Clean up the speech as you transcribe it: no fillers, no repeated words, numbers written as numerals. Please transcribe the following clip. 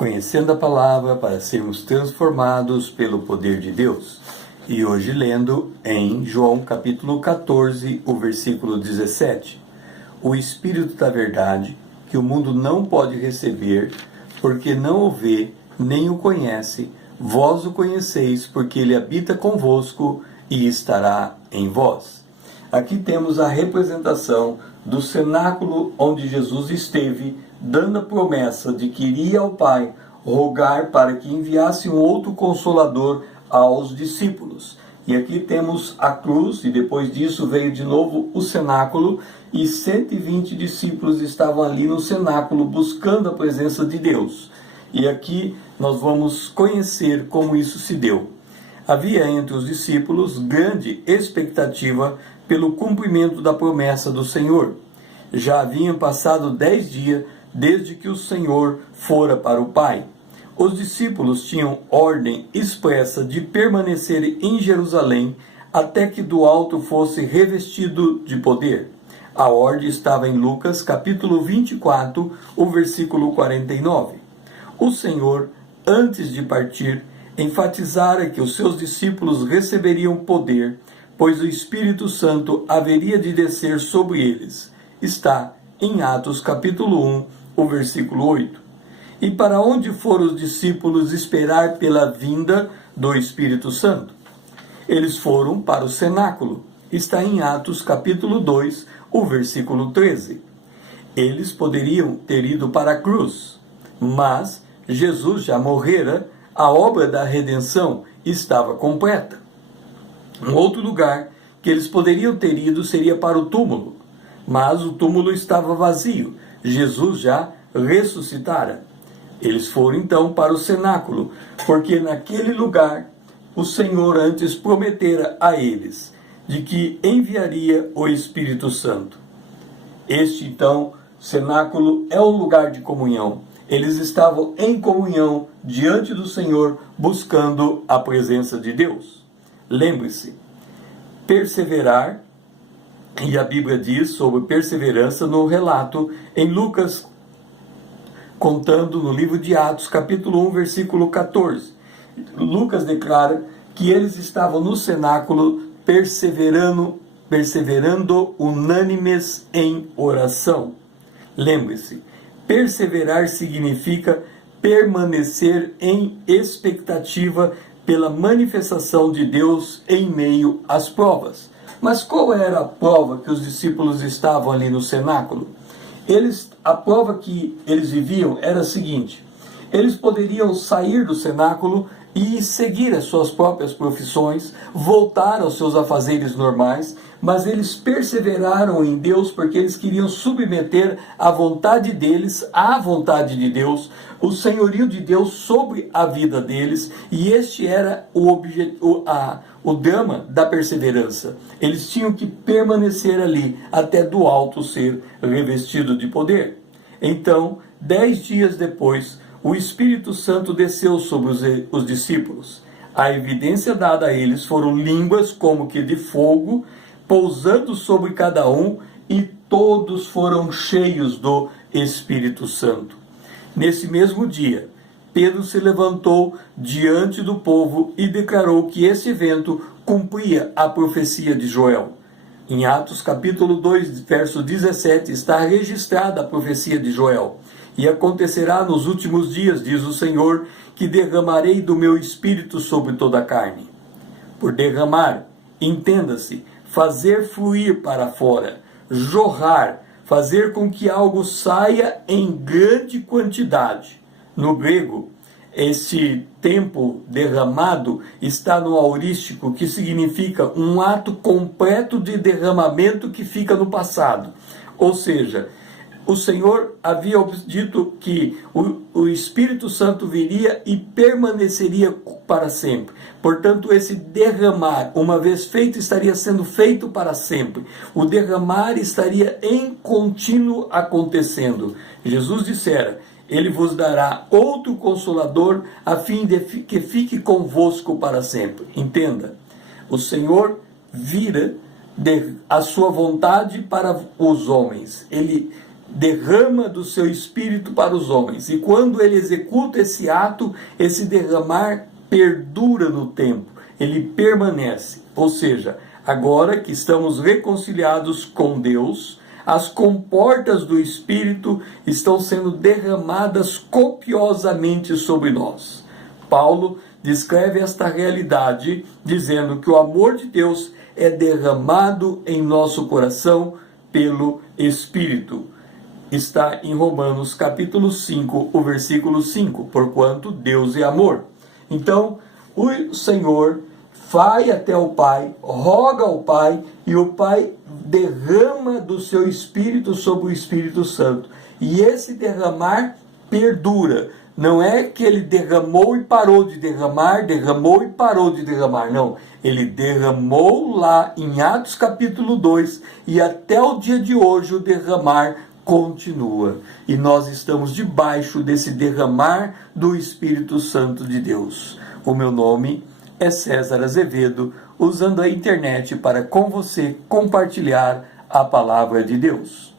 conhecendo a palavra para sermos transformados pelo poder de Deus. E hoje lendo em João capítulo 14, o versículo 17. O Espírito da verdade, que o mundo não pode receber, porque não o vê, nem o conhece, vós o conheceis, porque ele habita convosco e estará em vós. Aqui temos a representação do cenáculo onde Jesus esteve, dando a promessa de que iria ao Pai rogar para que enviasse um outro Consolador aos discípulos. E aqui temos a cruz, e depois disso veio de novo o cenáculo, e 120 discípulos estavam ali no cenáculo buscando a presença de Deus. E aqui nós vamos conhecer como isso se deu. Havia entre os discípulos grande expectativa pelo cumprimento da promessa do Senhor. Já haviam passado 10 dias desde que o Senhor fora para o Pai. Os discípulos tinham ordem expressa de permanecer em Jerusalém até que do alto fosse revestido de poder. A ordem estava em Lucas capítulo 24, o versículo 49. O Senhor, antes de partir, enfatizara que os seus discípulos receberiam poder, pois o Espírito Santo haveria de descer sobre eles. Está em Atos capítulo 1, o versículo 8. E para onde foram os discípulos esperar pela vinda do Espírito Santo? Eles foram para o cenáculo. Está em Atos capítulo 2, o versículo 13. Eles poderiam ter ido para a cruz, mas Jesus já morrera, a obra da redenção estava completa. Um outro lugar que eles poderiam ter ido seria para o túmulo, mas o túmulo estava vazio. Jesus já ressuscitara. Eles foram então para o cenáculo, porque naquele lugar o Senhor antes prometera a eles de que enviaria o Espírito Santo. Este então cenáculo é um lugar de comunhão. Eles estavam em comunhão diante do Senhor, buscando a presença de Deus. Lembre-se, perseverar, e a Bíblia diz sobre perseverança no relato em Lucas, contando no livro de Atos, capítulo 1, versículo 14. Lucas declara que eles estavam no cenáculo perseverando unânimes em oração. Lembre-se, perseverar significa permanecer em expectativa pela manifestação de Deus em meio às provas. Mas qual era a prova que os discípulos estavam ali no cenáculo? A prova que eles viviam era a seguinte: eles poderiam sair do cenáculo e seguir as suas próprias profissões, voltar aos seus afazeres normais, mas eles perseveraram em Deus porque eles queriam submeter a vontade deles à vontade de Deus, o senhorio de Deus sobre a vida deles, e este era o drama da perseverança. Eles tinham que permanecer ali até do alto ser revestido de poder. Então, 10 dias depois, o Espírito Santo desceu sobre os discípulos. A evidência dada a eles foram línguas como que de fogo, pousando sobre cada um, e todos foram cheios do Espírito Santo. Nesse mesmo dia, Pedro se levantou diante do povo e declarou que esse evento cumpria a profecia de Joel. Em Atos capítulo 2, verso 17, está registrada a profecia de Joel. E acontecerá nos últimos dias, diz o Senhor, que derramarei do meu espírito sobre toda a carne. Por derramar, entenda-se, fazer fluir para fora, jorrar, fazer com que algo saia em grande quantidade. No grego, esse tempo derramado está no aurístico, que significa um ato completo de derramamento que fica no passado. Ou seja, o Senhor havia dito que o Espírito Santo viria e permaneceria para sempre. Portanto, esse derramar, uma vez feito, estaria sendo feito para sempre. O derramar estaria em contínuo acontecendo. Jesus dissera: Ele vos dará outro Consolador, a fim de que fique convosco para sempre. Entenda, o Senhor vira a sua vontade para os homens. Ele derrama do seu espírito para os homens. E quando ele executa esse ato, esse derramar perdura no tempo, ele permanece. Ou seja, agora que estamos reconciliados com Deus, as comportas do Espírito estão sendo derramadas copiosamente sobre nós. Paulo descreve esta realidade dizendo que o amor de Deus é derramado em nosso coração pelo Espírito. Está em Romanos capítulo 5, o versículo 5, porquanto Deus é amor. Então, o Senhor vai até o Pai, roga ao Pai, e o Pai derrama do seu Espírito sobre o Espírito Santo. E esse derramar perdura. Não é que ele derramou e parou de derramar, derramou e parou de derramar. Não, ele derramou lá em Atos capítulo 2 e até o dia de hoje o derramar continua. E nós estamos debaixo desse derramar do Espírito Santo de Deus. O meu nome é César Azevedo, usando a internet para com você compartilhar a palavra de Deus.